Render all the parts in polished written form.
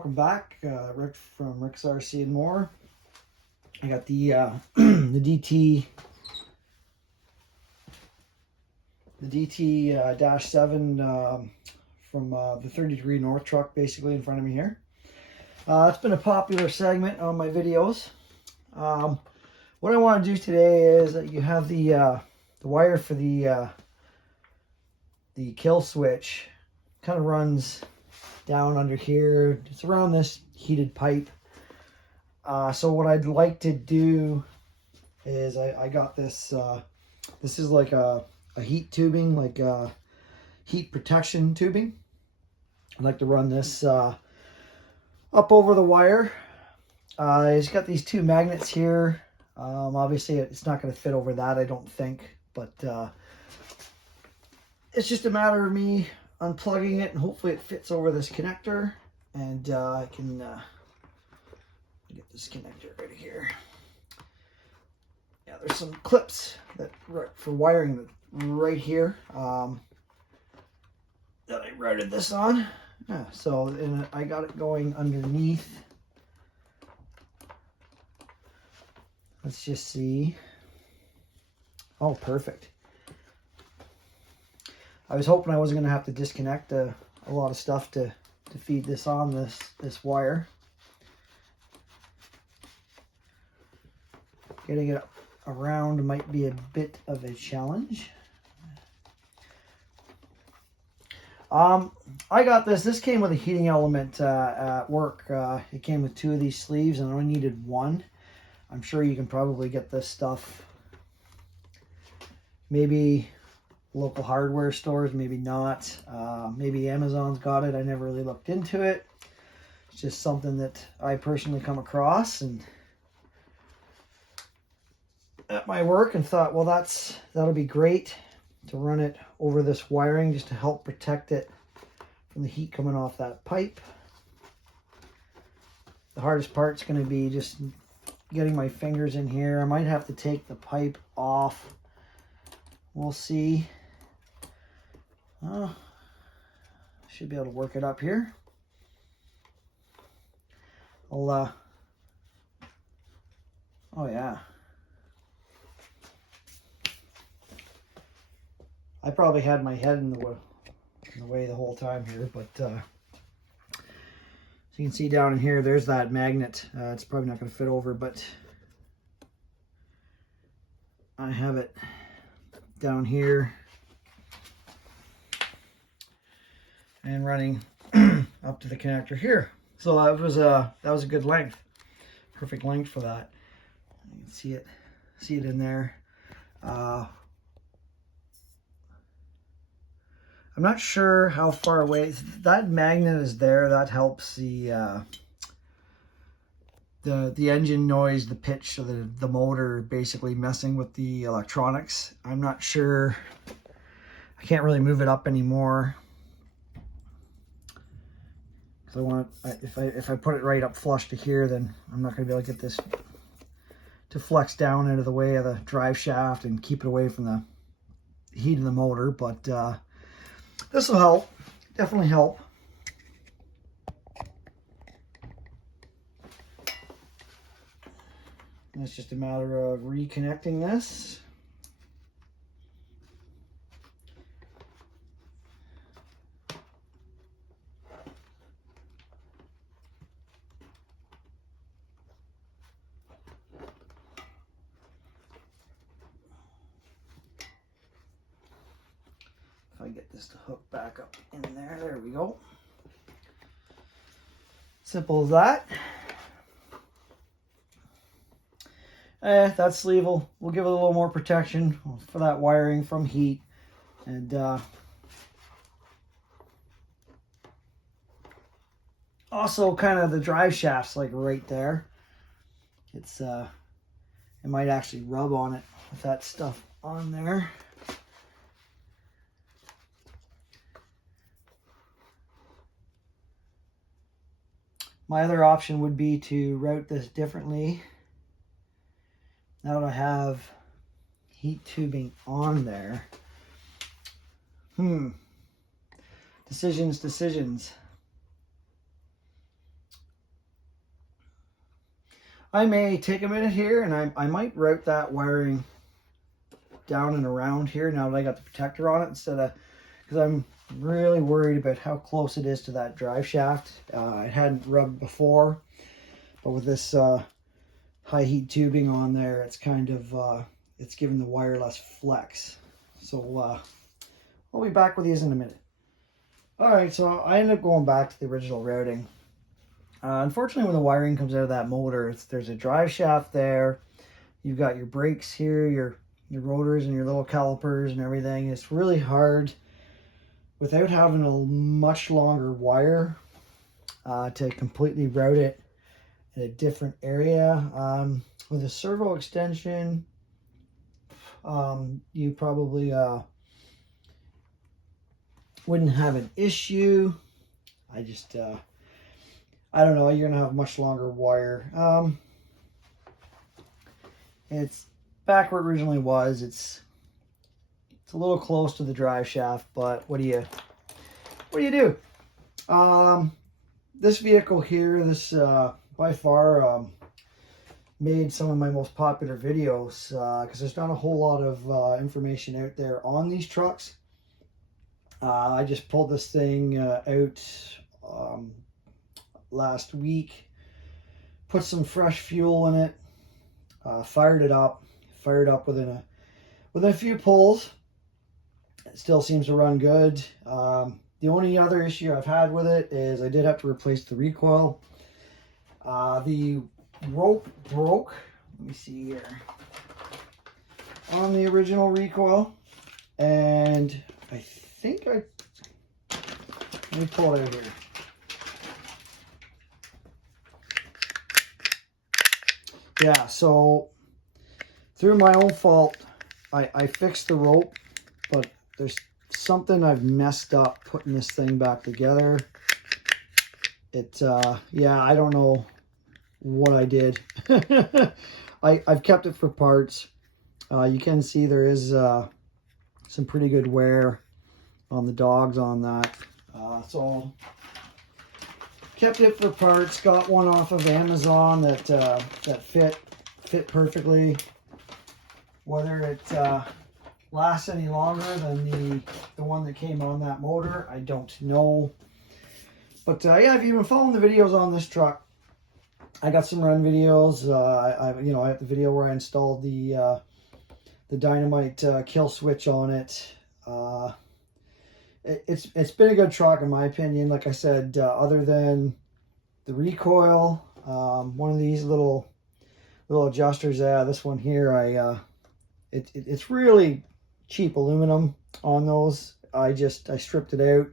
welcome back. Rick from Rick's RC and More. I got the DDT-7 from the 30 degree north truck, basically in front of me here. It's been a popular segment on my videos. What I want to do today is that you have the wire for the kill switch kind of runs down under here. It's around this heated pipe. So what I'd like to do is I got this. This is like a heat tubing, like heat protection tubing. I'd like to run this up over the wire. It's got these two magnets here. Obviously, it's not going to fit over that, I don't think, but it's just a matter of me unplugging it, and hopefully it fits over this connector, and I can get this connector right here. Yeah, there's some clips that for wiring right here that I routed this on. Yeah, so and I got it going underneath. Let's just see. Oh, perfect. I was hoping I wasn't going to have to disconnect a lot of stuff to feed this on this wire. Getting it around might be a bit of a challenge. I got this. This came with a heating element at work. It came with two of these sleeves, and I only needed one. I'm sure you can probably get this stuff maybe local hardware stores, maybe not. Maybe Amazon's got it. I never really looked into it. It's just something that I personally come across and at my work, and thought, well, that'll be great to run it over this wiring just to help protect it from the heat coming off that pipe. The hardest part's going to be just getting my fingers in here. I might have to take the pipe off. We'll see. Should be able to work it up here. Oh yeah. I probably had my head in the way the whole time here, but so you can see down in here, there's that magnet. It's probably not going to fit over, but I have it down here and running up to the connector here. So that was a good length, perfect length for that. You can see it in there. I'm not sure how far away that magnet is there. That helps the engine noise, the pitch of the motor, basically messing with the electronics. I'm not sure. I can't really move it up anymore. So I want, if I put it right up flush to here, then I'm not going to be able to get this to flex down into the way of the drive shaft and keep it away from the heat of the motor. But this will help, definitely help. And it's just a matter of reconnecting this. If I get this to hook back up in there we go. Simple as that. That sleeve will give it a little more protection for that wiring from heat. And also kind of the drive shaft's like right there. It's it might actually rub on it with that stuff on there. My other option would be to route this differently. Now that I have heat tubing on there. Decisions. I may take a minute here and I might route that wiring down and around here now that I got the protector on it, instead of, because I'm really worried about how close it is to that drive shaft. It hadn't rubbed before, but with this high heat tubing on there, it's kind of it's giving the wire less flex. So I'll be back with you in a minute. All right, so I ended up going back to the original routing. Unfortunately, when the wiring comes out of that motor, there's a drive shaft there. You've got your brakes here, your rotors and your little calipers and everything. It's really hard without having a much longer wire to completely route it in a different area. With a servo extension, you probably wouldn't have an issue. I don't know, you're gonna have much longer wire. It's back where it originally was. It's a little close to the drive shaft, but what do you do? This vehicle here, this by far made some of my most popular videos because there's not a whole lot of information out there on these trucks. I just pulled this thing out last week, put some fresh fuel in it, fired it up within a few pulls. It still seems to run good. The only other issue I've had with it is I did have to replace the recoil. The rope broke. Let me see here. On the original recoil, and I think let me pull it out here. Yeah, so through my own fault, I fixed the rope, but there's something I've messed up putting this thing back together. Yeah, I don't know what I did. I've kept it for parts. You can see there is some pretty good wear on the dogs on that. So kept it for parts. Got one off of Amazon that fit perfectly. Whether it lasts any longer than the one that came on that motor, I don't know. But yeah, if you've been following the videos on this truck, I got some run videos. I have the video where I installed the dynamite kill switch on it. It's been a good truck in my opinion. Like I said, other than the recoil, one of these little adjusters, this one here, it's really cheap aluminum on those. I stripped it out.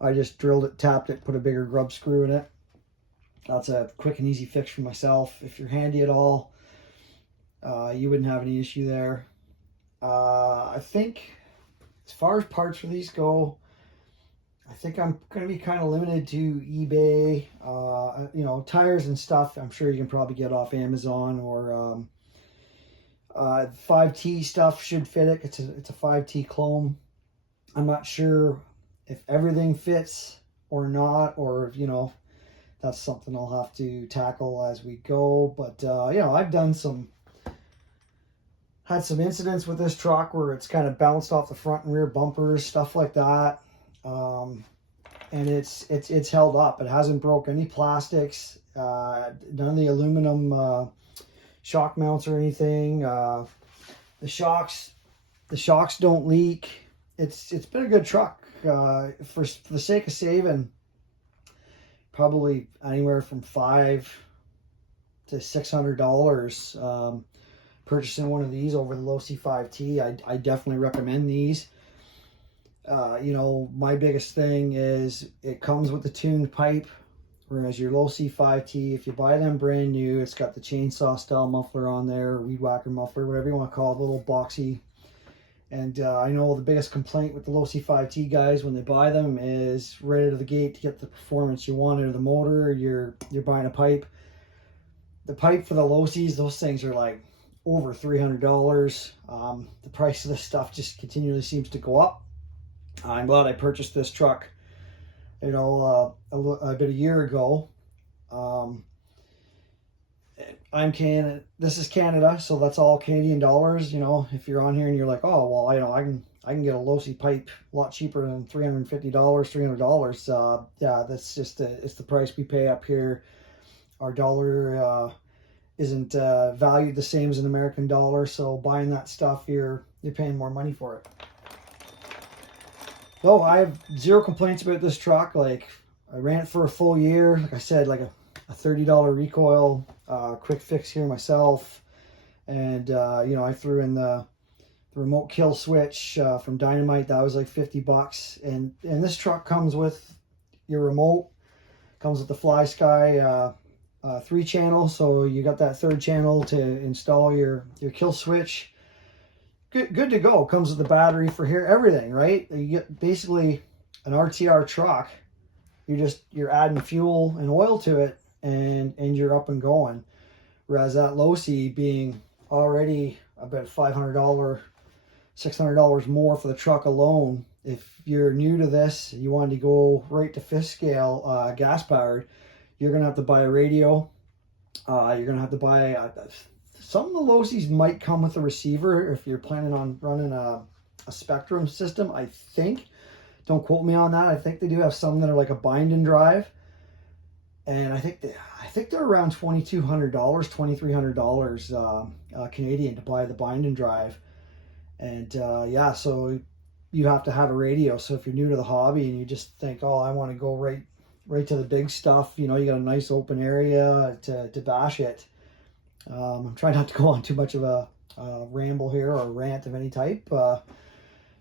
I just drilled it, tapped it, put a bigger grub screw in it. That's a quick and easy fix for myself. If you're handy at all, you wouldn't have any issue there. I think as far as parts for these go, I think I'm going to be kind of limited to eBay. Tires and stuff, I'm sure you can probably get off Amazon, or 5T stuff should fit it. It's a 5T clone. I'm not sure if everything fits or not, or if, that's something I'll have to tackle as we go. But, I've had some incidents with this truck where it's kind of bounced off the front and rear bumpers, stuff like that. And it's held up. It hasn't broke any plastics, none of the aluminum shock mounts or anything. The shocks don't leak. It's been a good truck. For the sake of saving probably anywhere from $500 to $600, purchasing one of these over the Losi 5T, I definitely recommend these. My biggest thing is it comes with the tuned pipe, whereas your Losi 5T, if you buy them brand new, it's got the chainsaw style muffler on there, weed whacker muffler, whatever you want to call it, a little boxy. And I know the biggest complaint with the Losi 5T guys when they buy them is right out of the gate, to get the performance you want out of the motor, you're buying a pipe. The pipe for the Losis, those things are like over $300. The price of this stuff just continually seems to go up. I'm glad I purchased this truck, about a year ago. I'm Canada. This is Canada, so that's all Canadian dollars. You know, if you're on here and you're like, oh well, I can get a Losi pipe a lot cheaper than $350, $300. Yeah, that's just it's the price we pay up here. Our dollar isn't valued the same as an American dollar, so buying that stuff, you're paying more money for it. So I have zero complaints about this truck. Like, I ran it for a full year. Like I said, like a $30 recoil, quick fix here myself, and you know, I threw in the remote kill switch from Dynamite. That was like $50, and this truck comes with your remote, comes with the Fly Sky 3-channel, so you got that 3rd channel to install your kill switch. Good to go. Comes with the battery for here, everything, right? You get basically an RTR truck. You're adding fuel and oil to it, and you're up and going. Whereas that Losi being already about $500, $600 more for the truck alone. If you're new to this, you wanted to go right to 5th scale gas powered, you're gonna have to buy a radio. You're gonna have to buy some of the Losis might come with a receiver if you're planning on running a Spectrum system. I think, don't quote me on that. I think they do have some that are like a bind and drive, and I think they're around $2,200, $2,300 Canadian to buy the bind and drive. And yeah, so you have to have a radio. So if you're new to the hobby and you just think, oh, I want to go right to the big stuff, you know, you got a nice open area to bash it. I'm trying not to go on too much of a ramble here or a rant of any type.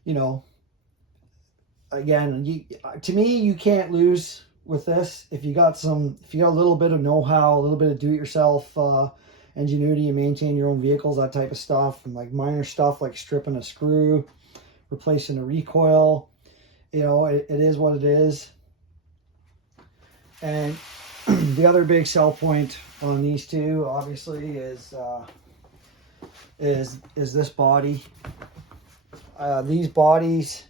You know, again, to me, you can't lose with this. If you got a little bit of know-how, a little bit of do-it-yourself ingenuity, you maintain your own vehicles, that type of stuff, and like minor stuff like stripping a screw, replacing a recoil, you know, it is what it is. And the other big sell point on these two, obviously, is this body. These bodies,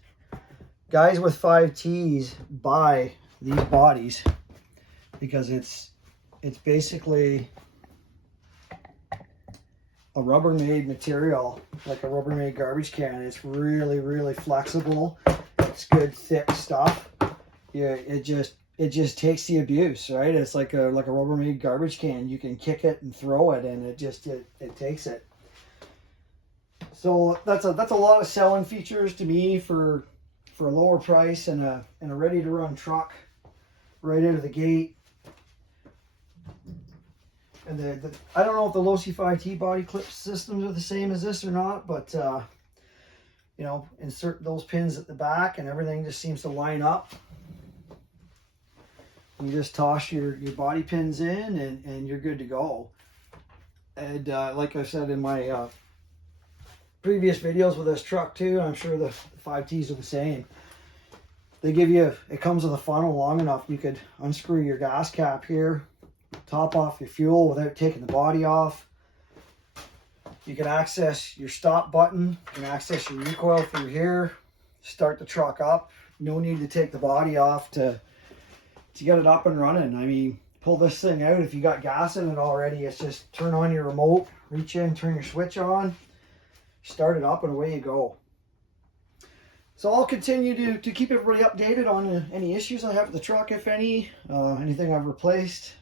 guys with 5Ts buy these bodies because it's basically a Rubbermaid material, like a Rubbermaid garbage can. It's really, really flexible. It's good, thick stuff. Yeah, it just takes the abuse, right? It's like a Rubbermaid garbage can. You can kick it and throw it, and it takes it. So that's a lot of selling features to me for a lower price and a ready to run truck right out of the gate. And I don't know if the Losi 5T body clip systems are the same as this or not, but you know, insert those pins at the back and everything just seems to line up. You just toss your body pins in and you're good to go. And like I said in my previous videos with this truck too, I'm sure the 5Ts are the same. They give you, it comes with a funnel long enough you could unscrew your gas cap here, top off your fuel without taking the body off. You can access your stop button, you can access your recoil through here, start the truck up. No need to take the body off to get it up and running. I mean, pull this thing out. If you got gas in it already, it's just turn on your remote, reach in, turn your switch on, start it up, and away you go. So I'll continue to keep everybody updated on any issues I have with the truck, if any, anything I've replaced.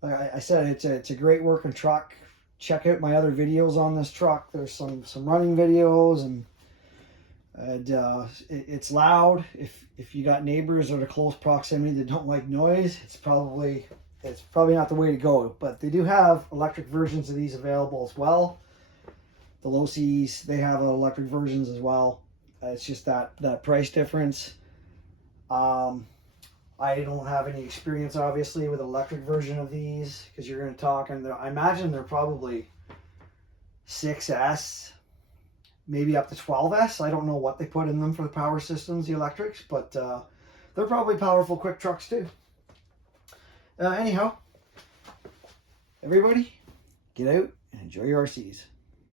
Like I said, it's a great working truck. Check out my other videos on this truck. There's some running videos, and it's loud. If you got neighbors or a close proximity that don't like noise, it's probably not the way to go. But they do have electric versions of these available as well. The Losis, they have electric versions as well. It's just that price difference. I don't have any experience, obviously, with an electric version of these, because you're going to talk, and I imagine they're probably 6S, maybe up to 12S. I don't know what they put in them for the power systems, the electrics, but they're probably powerful, quick trucks too. Anyhow, everybody, get out and enjoy your RCs.